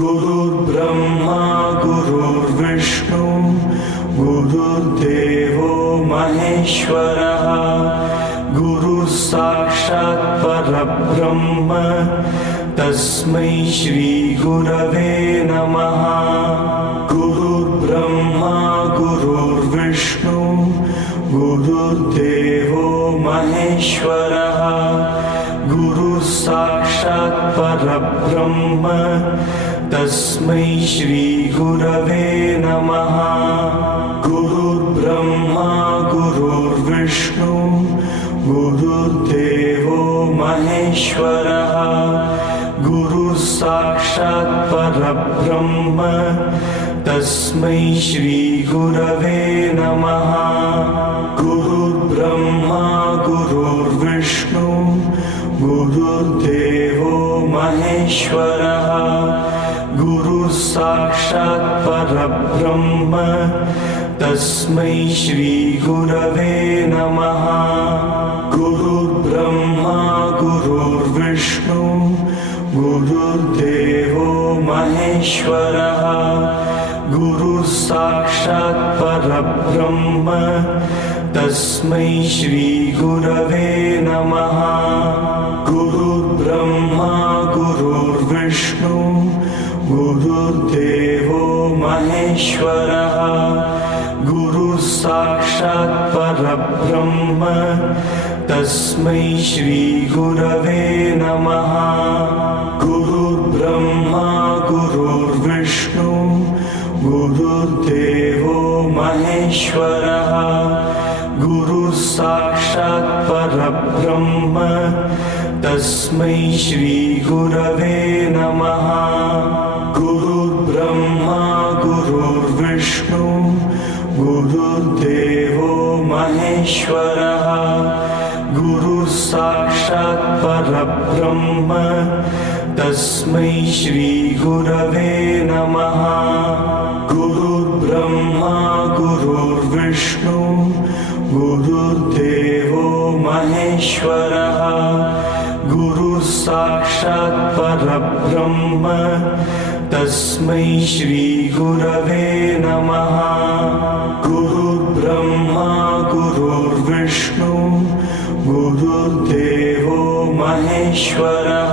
गुरुर्ब्रह्मा गुरुर्विष्णु गुरुर्देवो महेश्वरः गुरुः साक्षात् परब्रह्म तस्मै श्री गुरवे नमः। गुरुर्ब्रह्मा गुरुर्विष्णु गुरुर्देवो महेश्वरः गुरुः साक्षात् परब्रह्म तस्मै श्री गुरवे नमः। गुरुर्ब्रह्मा गुरुर्विष्णु गुरुर्देवो महेश्वरः गुरुः साक्षात् परब्रह्म तस्मै श्री गुरवे नमः। गुरुर्ब्रह्मा गुरुर्विष्णु गुरुर्देवो महेश्वरः गुरुः साक्षात् परब्रह्म तस्मै श्री गुरवे नमः। गुरुर्ब्रह्मा गुरुर्विष्णु गुरुर्देवो महेश्वरः गुरुः साक्षात् परब्रह्म तस्मै श्री गुरवे नमः। गुरुर्ब्रह्मा गुरुर्विष्णु गुरुर्देवो महेश्वरः गुरुः साक्षात् परब्रह्म तस्मै श्री गुरवे नमः। गुरुर्ब्रह्मा गुरुर्विष्णु गुरुर्देवो महेश्वरः गुरुः साक्षात् परब्रह्म तस्मै श्री गुरवे नमः। गुरुर्ब्रह्मा गुरुर्विष्णु गुरुर्देवो महेश्वरः गुरुः साक्षात् परब्रह्म तस्मै श्री गुरवे नमः। गुरुर्ब्रह्मा गुरुर्विष्णु गुरुर्देवो महेश्वरः गुरुः साक्षात् परब्रह्म तस्मै श्री गुरवे नमः। गुरुर्ब्रह्मा गुरुर्विष्णु गुरुर्देवो महेश्वरः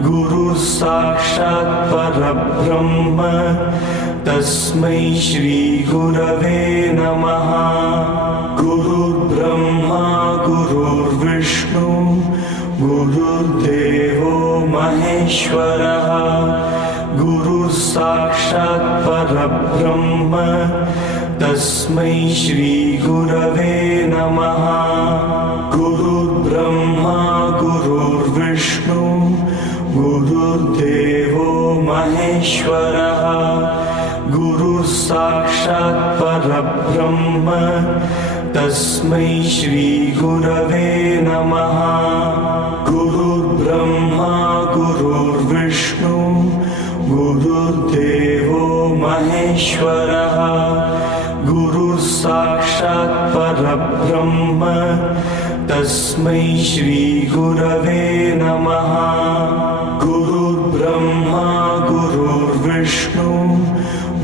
गुरुः साक्षात् परब्रह्म तस्मै श्री गुरवे नमः। गुरुर्ब्रह्मा गुरुर्विष्णु गुरुर्देवो महेश्वरः गुरुः साक्षात् परब्रह्म तस्मै श्री गुरवे नमः। गुरुर्ब्रह्मा गुरुर्विष्णु गुरुर्देवो महेश्वरः गुरुः साक्षात् परब्रह्म तस्मै श्री गुरवे नमः। गुरुर्ब्रह्मा गुरुर्विष्णु गुरुर्देवो महेश्वरः गुरुः साक्षात् परब्रह्म तस्मै श्री गुरवे नमः। गुरुर्ब्रह्मा गुरुर्विष्णु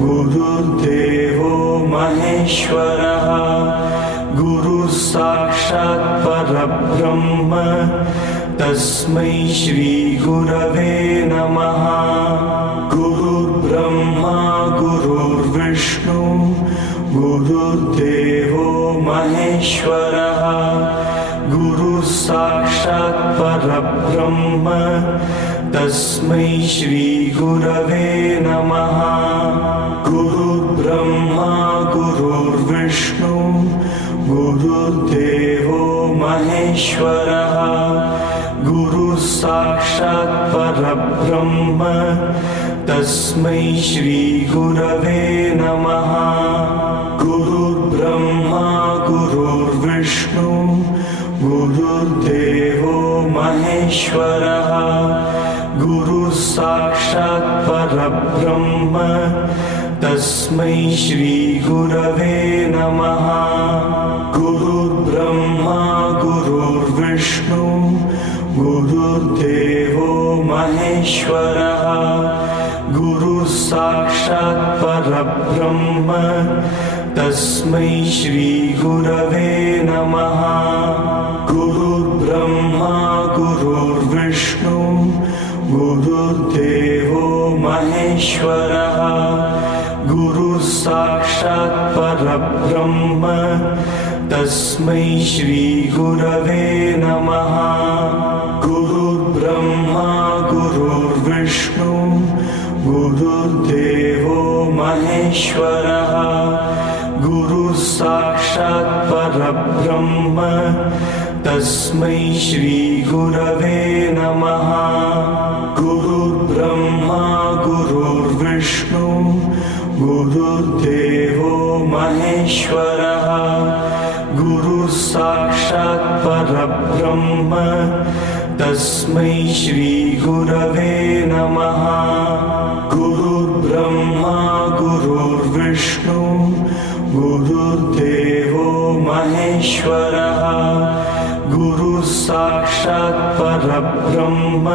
गुरुर्देवो महेश्वरः गुरुः साक्षात् परब्रह्म तस्मै श्री गुरवे नमः। गुरुर्ब्रह्मा गुरुर्विष्णु गुरुर्देवो महेश्वरः गुरुः साक्षात् परब्रह्म तस्मै श्री गुरवे नमः। गुरुर्ब्रह्मा गुरुर्विष्णु गुरुर्देवो महेश्वरः गुरुः साक्षात् परब्रह्म तस्मै श्री गुरवे नमः। गुरुर्ब्रह्मा गुरुर्विष्णु गुरुर्देवो महेश्वरः गुरुः साक्षात् परब्रह्म तस्मै श्री गुरवे नमः। गुरुर्ब्रह्मा गुरुर्विष्णु गुरुर्देवो महेश्वरः साक्षात् परब्रह्म तस्मै श्रीगुरवे नमः। गुरुर्ब्रह्मा गुरुर्विष्णु गुरुर्देवो महेश्वरः। गुरुः साक्षात् परब्रह्म तस्मै श्रीगुरवे नमः। गुरुर्ब्रह्मा गुरुर्विष्णु गुरुर्देवो महेश्वरः। गुरुः साक्षात् परब्रह्म तस्मै श्रीगुरवे नमः। गुरुर्ब्रह्मा गुरुर्विष्णु गुरुर्देवो महेश्वरः। गुरुः साक्षात् परब्रह्म तस्मै श्रीगुरवे नमः। गुरुर्ब्रह्मा गुरुर्विष्णु गुरुर्देवो महेश्वरः। गुरुः साक्षात् परब्रह्म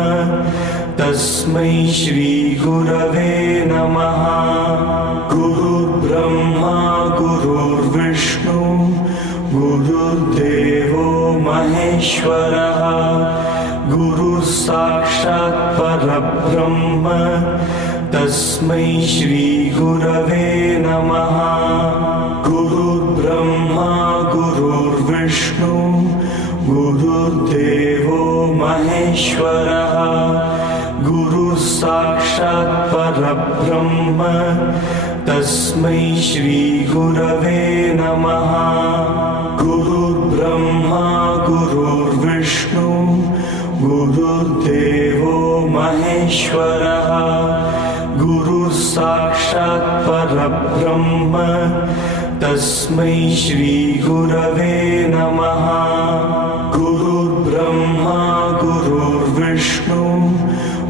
तस्मै श्रीगुरवे नमः। गुरुर्ब्रह्मा गुरुर्विष्णु गुरुर्देवो महेश्वरः। गुरुः साक्षात् परब्रह्म तस्मै श्रीगुरवे नमः। गुरुर्ब्रह्मा गुरुर्विष्णु गुरुर्देवो महेश्वरः। गुरुः साक्षात् परब्रह्म तस्मै श्रीगुरवे नमः। गुरुर्ब्रह्मा गुरुर्विष्णु गुरुर्देवो महेश्वरः। गुरुः साक्षात् परब्रह्म तस्मै श्रीगुरवे नमः। गुरुर्ब्रह्मा गुरुर्विष्णु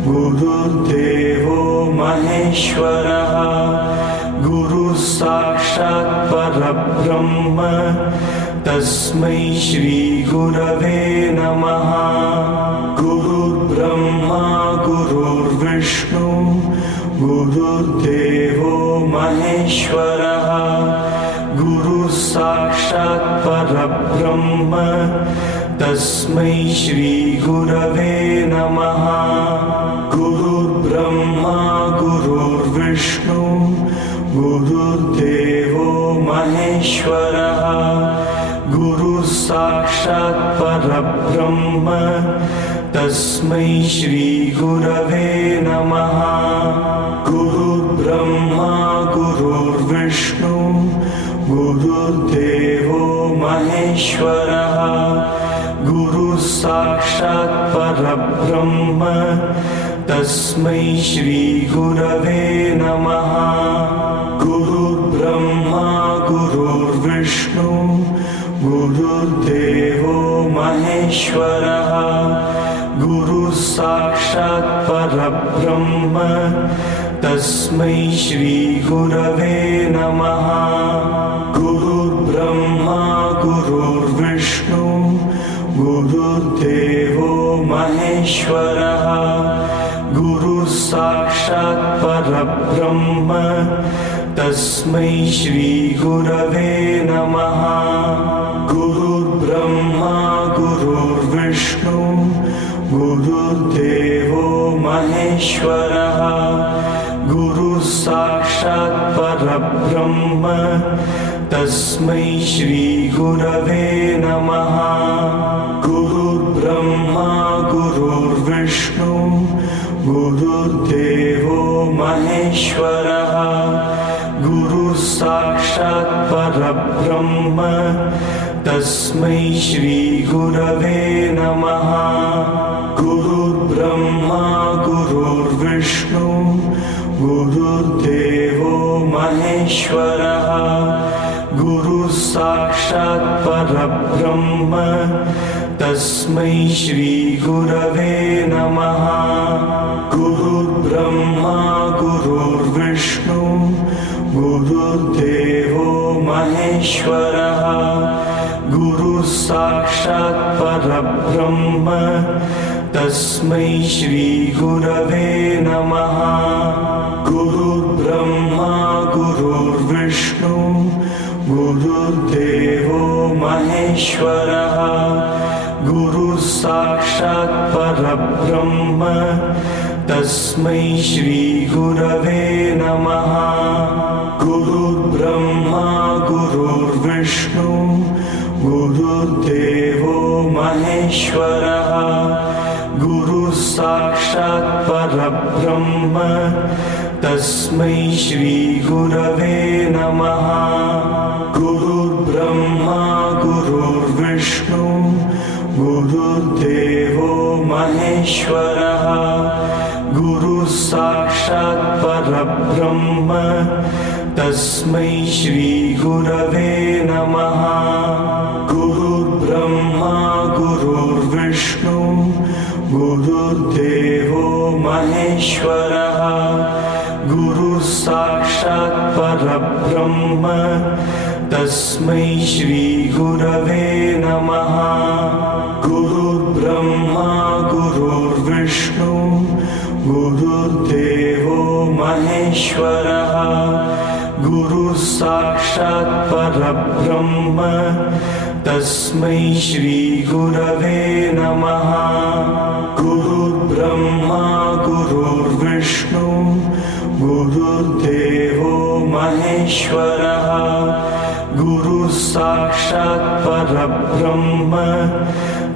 गुरुर्देवो महेश्वरः। गुरुः साक्षात् परब्रह्म तस्मै श्रीगुरवे नमः। गुरुर्ब्रह्मा गुरुर्विष्णु गुरुर्देवो महेश्वरः। गुरुः साक्षात् परब्रह्म तस्मै श्रीगुरवे नमः। गुरुर्ब्रह्मा गुरुर्विष्णु गुरुर्देवो महेश्वरः। गुरुः साक्षात् परब्रह्म तस्मै श्रीगुरवे नमः। गुरुर्ब्रह्मा गुरुर्विष्णु गुरुर्देवो महेश्वरः। गुरुः साक्षात् परब्रह्म तस्मै श्रीगुरवे नमः। गुरुर्ब्रह्मा गुरुर्विष्णु गुरुर्देवो महेश्वरः। गुरुः साक्षात् परब्रह्म तस्मै श्रीगुरवे नमः। गुरुर्ब्रह्मा गुरुर्विष्णु गुरुर्देवो महेश्वरः। गुरुः साक्षात् परब्रह्म तस्मै श्रीगुरवे नमः। गुरुर्ब्रह्मा गुरुर्विष्णु गुरुर्देवो महेश्वरः। गुरुः साक्षात् परब्रह्म तस्मै श्रीगुरवे नमः। गुरुर्ब्रह्मा गुरुर्विष्णु गुरुर्देवो महेश्वरः। गुरुः साक्षात् परब्रह्म तस्मै श्रीगुरवे नमः। गुरुर्ब्रह्मा गुरुर्विष्णु गुरुर्देवो महेश्वरः। गुरुः साक्षात् परब्रह्म तस्मै श्रीगुरवे नमः। गुरुर्ब्रह्मा गुरुर्विष्णु गुरुर्देवो महेश्वरः। गुरुः साक्षात् परब्रह्म तस्मै श्रीगुरवे नमः। गुरुर्ब्रह्मा महेश्वरः गुरुः साक्षात् परब्रह्म तस्मै श्रीगुरवे नमः। गुरुर्ब्रह्मा गुरुर्विष्णु गुरुर्देवो महेश्वरः गुरुः साक्षात् परब्रह्म तस्मै श्रीगुरवे नमः। गुरुर्ब्रह्मा गुरुर्विष्णु गुरुर्देवो महेश्वरः गुरुः साक्षात् परब्रह्म तस्मै श्रीगुरवे नमः। गुरुर्ब्रह्मा गुरुर्विष्णु गुरुर्देवो महेश्वरः गुरुः साक्षात् परब्रह्म तस्मै श्रीगुरवे नमः। गुरुर्ब्रह्मा गुरुर्विष्णु गुरुर्देवो महेश्वरः गुरुः साक्षात् परब्रह्म तस्मै श्रीगुरवे नमः। गुरुर्ब्रह्मा गुरुर्विष्णु गुरुर्देवो महेश्वरः गुरुः साक्षात् परब्रह्म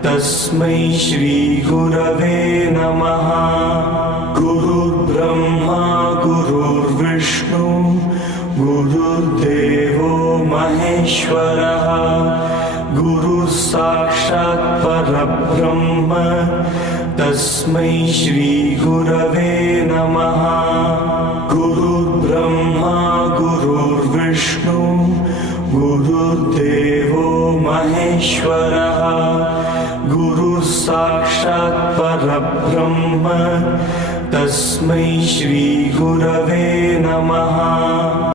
तस्मै श्रीगुरवे नमः। गुरुर्ब्रह्मा गुरुर्विष्णु गुरुर्देवो महेश्वरः गुरुः साक्षात् परब्रह्म तस्मै श्रीगुरवे नमः। गुरुर्ब्रह्मा गुरुर्विष्णु गुरुर्देवो महेश्वरः गुरुः साक्षात् परब्रह्म तस्मै श्रीगुरवे नमः।